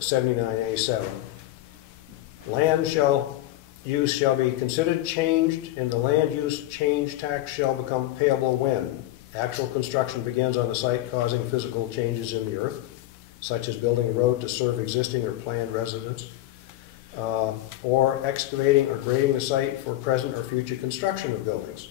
79A7. Land use shall be considered changed, and the land use change tax shall become payable when actual construction begins on the site causing physical changes in the earth, such as building a road to serve existing or planned residents, or excavating or grading the site for present or future construction of buildings,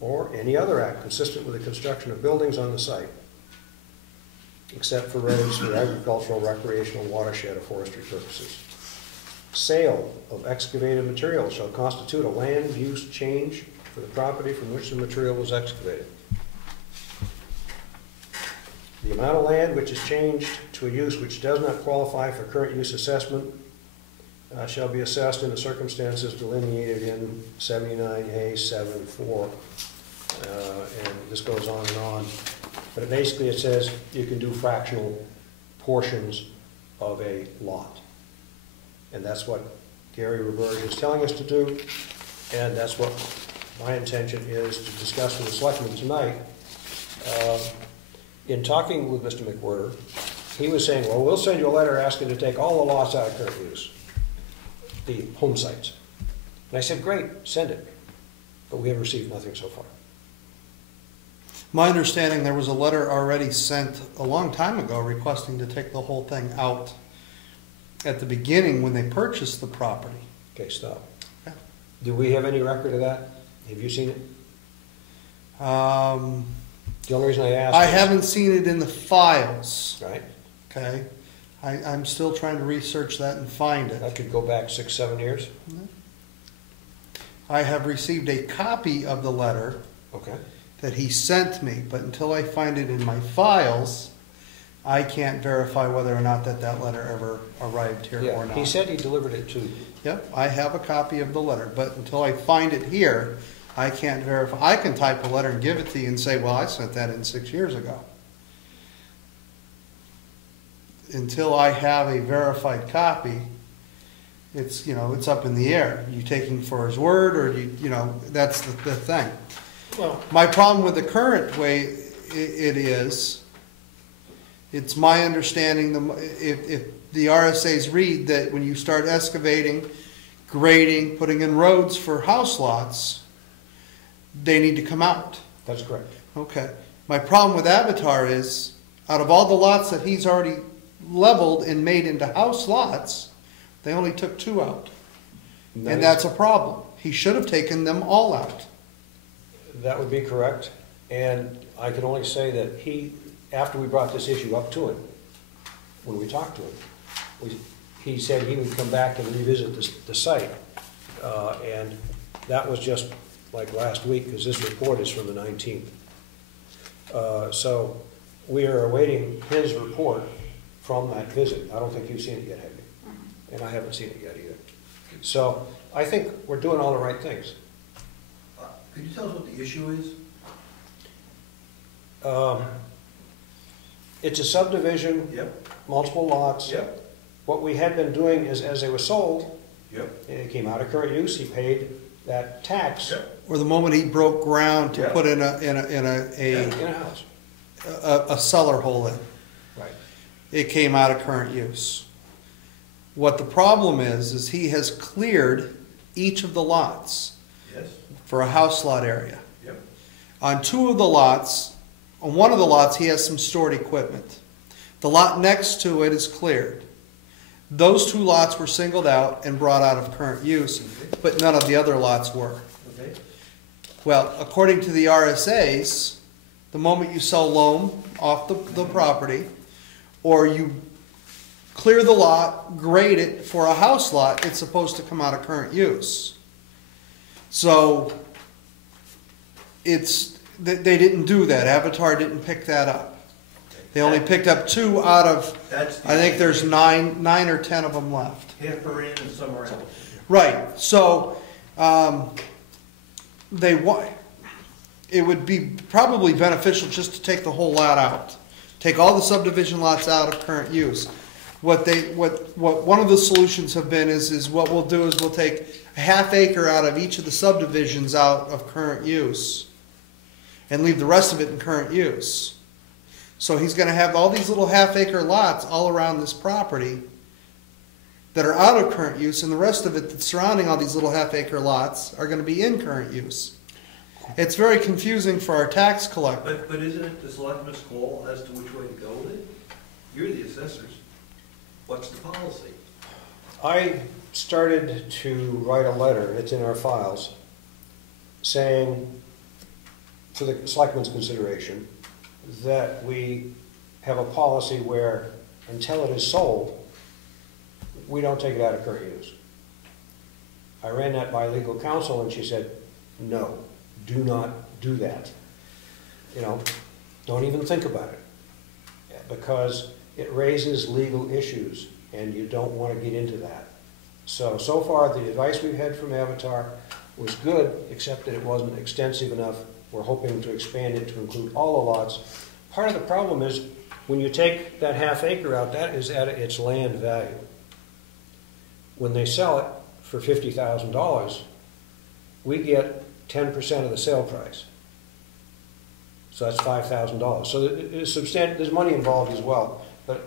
or any other act consistent with the construction of buildings on the site, except for roads for agricultural, recreational, watershed, or forestry purposes. Sale of excavated material shall constitute a land use change for the property from which the material was excavated. The amount of land which is changed to a use which does not qualify for current use assessment shall be assessed in the circumstances delineated in 79A7(4). And this goes on and on. But basically it says you can do fractional portions of a lot. And that's what Gary Roberge is telling us to do, and that's what my intention is to discuss with the selectmen tonight. In talking with Mr. McWhirter, he was saying, well, we'll send you a letter asking to take all the lots out of current use, the home sites. And I said, great, send it. But we have received nothing so far. My understanding, there was a letter already sent a long time ago requesting to take the whole thing out at the beginning when they purchased the property. Okay, stop. Okay. Do we have any record of that? Have you seen it? The only reason I asked I haven't seen it in the files. Right. Okay. I'm still trying to research that and find it. That could go back 6, 7 years. I have received a copy of the letter that he sent me, but until I find it in my files, I can't verify whether or not that letter ever arrived here or not. He said he delivered it to you. Yep, I have a copy of the letter, but until I find it here, I can't verify. I can type a letter and give it to you and say, well, I sent that in 6 years ago. Until I have a verified copy, it's, you know, it's up in the air. You taking for his word, or you know, that's the thing. Well, my problem with the current way it is, it's my understanding, if the RSAs read that when you start excavating, grading, putting in roads for house lots, they need to come out. That's correct. Okay. My problem with Avatar is, out of all the lots that he's already leveled and made into house lots, they only took 2 out. And that's a problem. He should have taken them all out. That would be correct. And I can only say that he, after we brought this issue up to him, when we talked to him, he said he would come back and revisit the site. And that was just like last week, because this report is from the 19th. So we are awaiting his report from that visit. I don't think you've seen it yet, have you? And I haven't seen it yet either. So I think we're doing all the right things. Could you tell us what the issue is? It's a subdivision, multiple lots. What we had been doing is, as they were sold, it came out of current use, he paid that tax. Or the moment he broke ground to put in a house, a cellar hole in. Right. It came out of current use. What the problem is he has cleared each of the lots for a house lot area. On 2 of the lots, on 1 of the lots, he has some stored equipment. The lot next to it is cleared. Those 2 lots were singled out and brought out of current use, but none of the other lots were. Well, according to the RSAs, the moment you sell loam off the property, or you clear the lot, grade it for a house lot, it's supposed to come out of current use. So they didn't do that. Avatar didn't pick that up. They only picked up 2 out of, I think there's 9 or 10 of them left. Half are in and some are out. Right. So it would be probably beneficial just to take the whole lot out. Take all the subdivision lots out of current use. What one of the solutions have been is what we'll do is we'll take a ½ acre out of each of the subdivisions out of current use and leave the rest of it in current use. So he's gonna have all these little half-acre lots all around this property that are out of current use, and the rest of it that's surrounding all these little half-acre lots are gonna be in current use. It's very confusing for our tax collector. But isn't it the selectmen's call as to which way to go with it? You're the assessors. What's the policy? I started to write a letter, it's in our files, saying, for the selectmen's consideration, that we have a policy where, until it is sold, we don't take it out of current use. I ran that by legal counsel, and she said, no, do not do that. You know, don't even think about it, because it raises legal issues, and you don't want to get into that. So far, the advice we've had from Avatar was good, except that it wasn't extensive enough. We're hoping to expand it to include all the lots. Part of the problem is, when you take that half acre out, that is at its land value. When they sell it for $50,000, we get 10% of the sale price. So that's $5,000. So there's money involved as well. But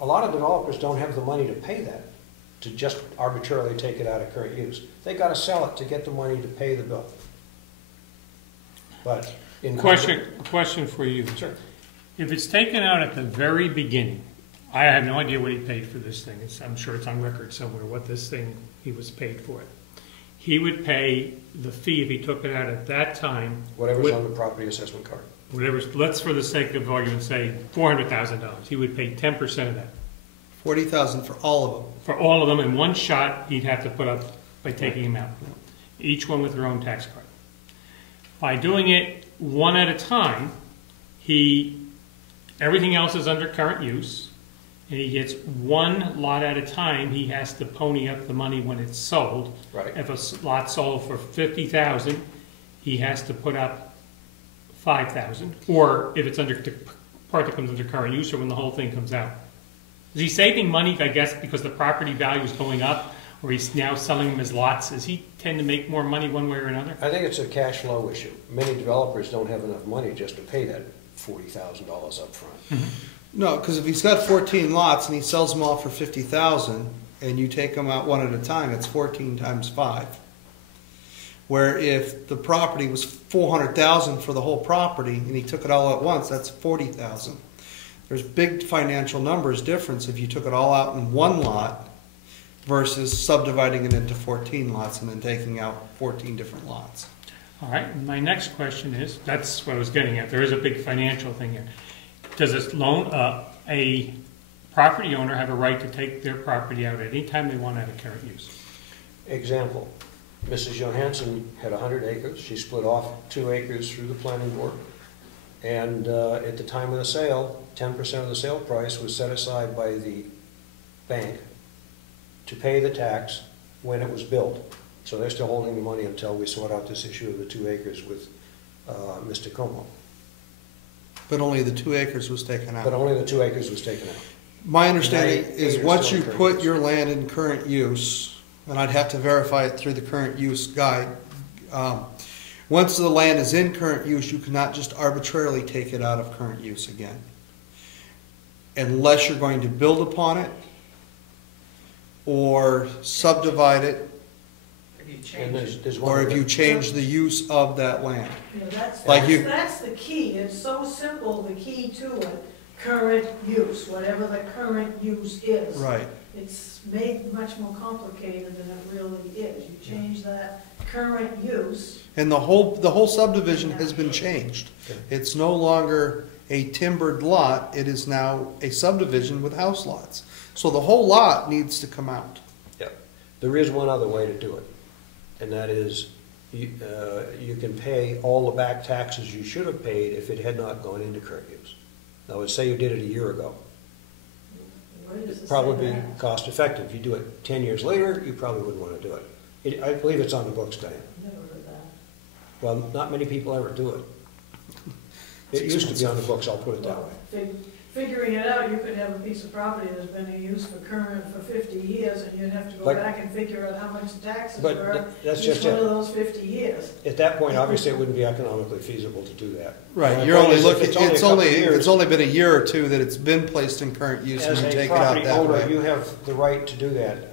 a lot of developers don't have the money to pay that, to just arbitrarily take it out of current use. They got to sell it to get the money to pay the bill. But in question for you. Sure. If it's taken out at the very beginning, I have no idea what he paid for this thing. I'm sure it's on record somewhere what this thing he was paid for it. He would pay the fee if he took it out at that time. Whatever's on the property assessment card. Let's for the sake of argument say $400,000. He would pay 10% of that. $40,000 for all of them. For all of them in one shot, he'd have to put up by taking them out. Each one with their own tax card. By doing it one at a time, everything else is under current use, and he gets one lot at a time. He has to pony up the money when it's sold. Right. If a lot sold for $50,000, he has to put up $5,000. Or if it's under the part that comes under current use, or when the whole thing comes out. Is he saving money, I guess, because the property value is going up, or he's now selling them as lots? Does he tend to make more money one way or another? I think it's a cash flow issue. Many developers don't have enough money just to pay that $40,000 up front. Mm-hmm. No, because if he's got 14 lots and he sells them all for $50,000, and you take them out one at a time, it's 14 times 5. Where if the property was $400,000 for the whole property and he took it all at once, that's $40,000. There's big financial numbers difference if you took it all out in one lot versus subdividing it into 14 lots and then taking out 14 different lots. All right, my next question is, that's what I was getting at. There is a big financial thing here. Does a property owner have a right to take their property out at any time they want out of current use? Example, Mrs. Johansson had 100 acres. She split off 2 acres through the planning board. And at the time of the sale, 10% of the sale price was set aside by the bank to pay the tax when it was built. So they're still holding the money until we sort out this issue of the 2 acres with Mr. Comeau. But only the 2 acres was taken out. But only the 2 acres was taken out. My understanding is once you put use. your land in current use, and I'd have to verify it through the current use guide, once the land is in current use, you cannot just arbitrarily take it out of current use again. Unless you're going to build upon it or subdivide it, And there's one or if other- you change the use of that land. Yeah, Like that's the key. It's so simple, the key to it, current use, whatever the current use is. Right. It's made much more complicated than it really is. You change that current use. And the whole subdivision has been changed. Okay. It's no longer a timbered lot, it is now a subdivision with house lots. So the whole lot needs to come out. Yeah. There is one other way to do it, and that is you can pay all the back taxes you should have paid if it had not gone into current use. Now, let's say you did it a year ago. Where does it It'd say probably be that? cost effective. If you do it 10 years later, you probably wouldn't want to do it. I believe it's on the books, Diane. Never heard that. Well, not many people ever do it. It used to be on the books, I'll put it that way. figuring it out, you could have a piece of property that's been in use for current for 50 years, and you'd have to go But- back and figure out how much taxes But were that's each just one of it. those 50 years. At that point, obviously, it wouldn't be economically feasible to do that. Right, My you're point only is, if looking, it's only a couple of years- it's only been a year or two that it's been placed in current use when As you a take it out property that owner, way. you have the right to do that.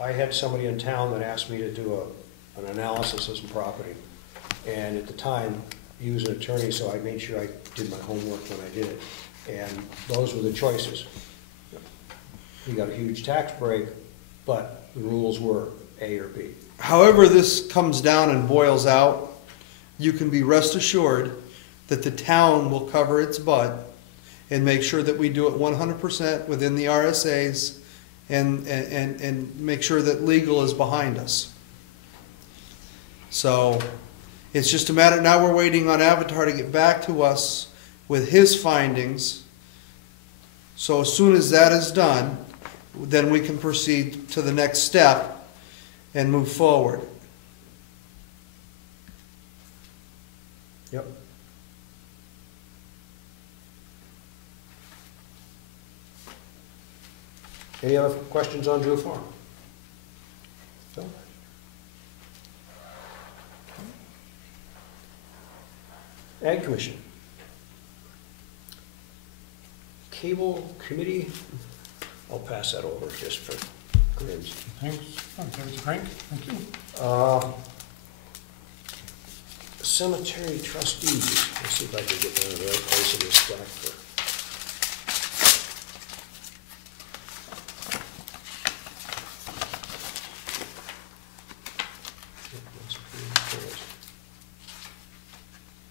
I had somebody in town that asked me to do an analysis of some property. And at the time, he was an attorney, so I made sure I did my homework when I did it. And those were the choices. You got a huge tax break, but the rules were A or B. However this comes down and boils out, you can be rest assured that the town will cover its butt and make sure that we do it 100% within the RSAs and make sure that legal is behind us. So it's just a matter, now we're waiting on Avatar to get back to us with his findings. So as soon as that is done, then we can proceed to the next step and move forward. Yep. Any other questions on Drew Farm? Phil? Ag Commission. Cable Committee, I'll pass that over just for grins. Thanks. Oh, give it to Frank. Thank you. Cemetery trustees, let's see if I can get down to the right place in this stack for.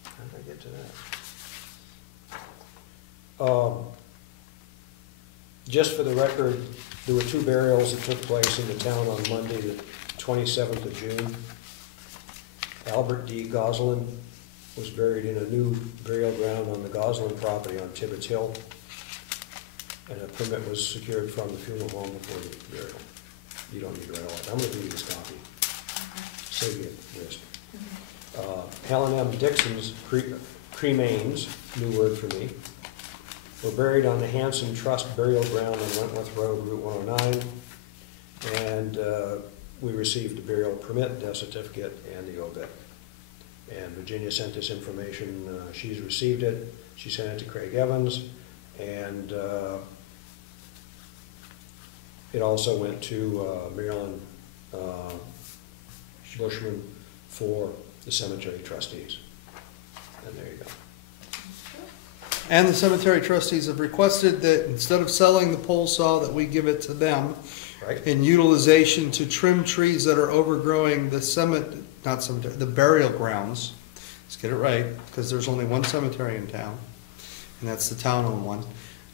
How did I get to that? Just for the record, there were 2 burials that took place in the town on Monday, the 27th of June. Albert D. Goslin was buried in a new burial ground on the Goslin property on Tibbetts Hill, and a permit was secured from the funeral home before the burial. You don't need to write all that. I'm going to give you this copy. Save you a risk. Helen M. Dixon's cremains, new word for me, were buried on the Hanson Trust burial ground on Wentworth Road, Route 109, and we received a burial permit, death certificate, and the obit. And Virginia sent this information. She's received it. She sent it to Craig Evans, and it also went to Marilyn Bushman for the cemetery trustees. And there you go. And the cemetery trustees have requested that instead of selling the pole saw, that we give it to them Right? in utilization to trim trees that are overgrowing the burial grounds. Let's get it right, because there's only one cemetery in town, and that's the town-owned one.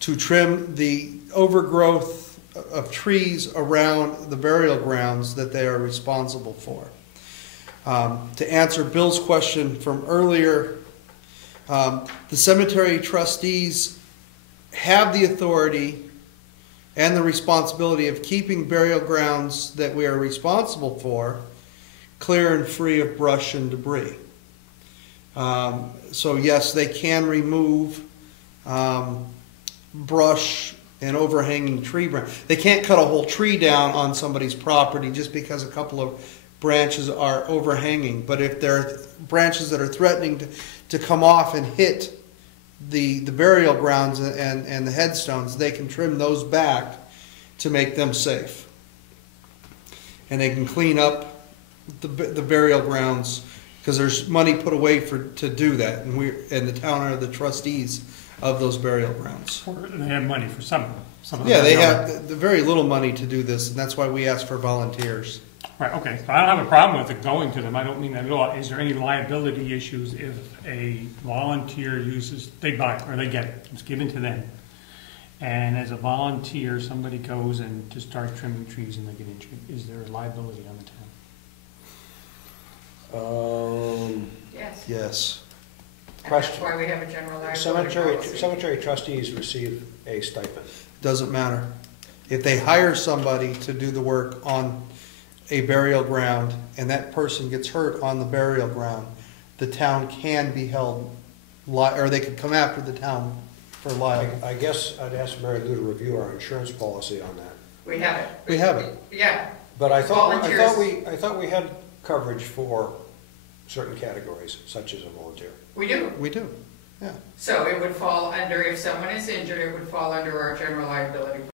To trim the overgrowth of trees around the burial grounds that they are responsible for. To answer Bill's question from earlier, the cemetery trustees have the authority and the responsibility of keeping burial grounds that we are responsible for clear and free of brush and debris. So yes, they can remove brush and overhanging tree branch. They can't cut a whole tree down on somebody's property just because a couple of branches are overhanging. But if there are branches that are threatening to come off and hit the burial grounds and the headstones, they can trim those back to make them safe. And they can clean up the burial grounds, because there's money put away to do that, and the town are the trustees of those burial grounds. They have money for some of them. Yeah, they have the very little money to do this, and that's why we ask for volunteers. Right, okay. So I don't have a problem with it going to them. I don't mean that at all. Is there any liability issues if a volunteer uses, they buy it or they get it, it's given to them, and as a volunteer, somebody goes and just starts trimming trees and they get injured? Is there a liability on the town? Yes. Yes. And that's why we have a general liability policy. Cemetery trustees receive a stipend. Doesn't matter. If they hire somebody to do the work on a burial ground and that person gets hurt on the burial ground, the town can be held, or they could come after the town for liable. I guess I'd ask Mary Lou to review our insurance policy on that. We have it. We have it. Yeah, But I thought we had coverage for certain categories, such as a volunteer. we do. We do, yeah. So it would fall under, if someone is injured, it would fall under our general liability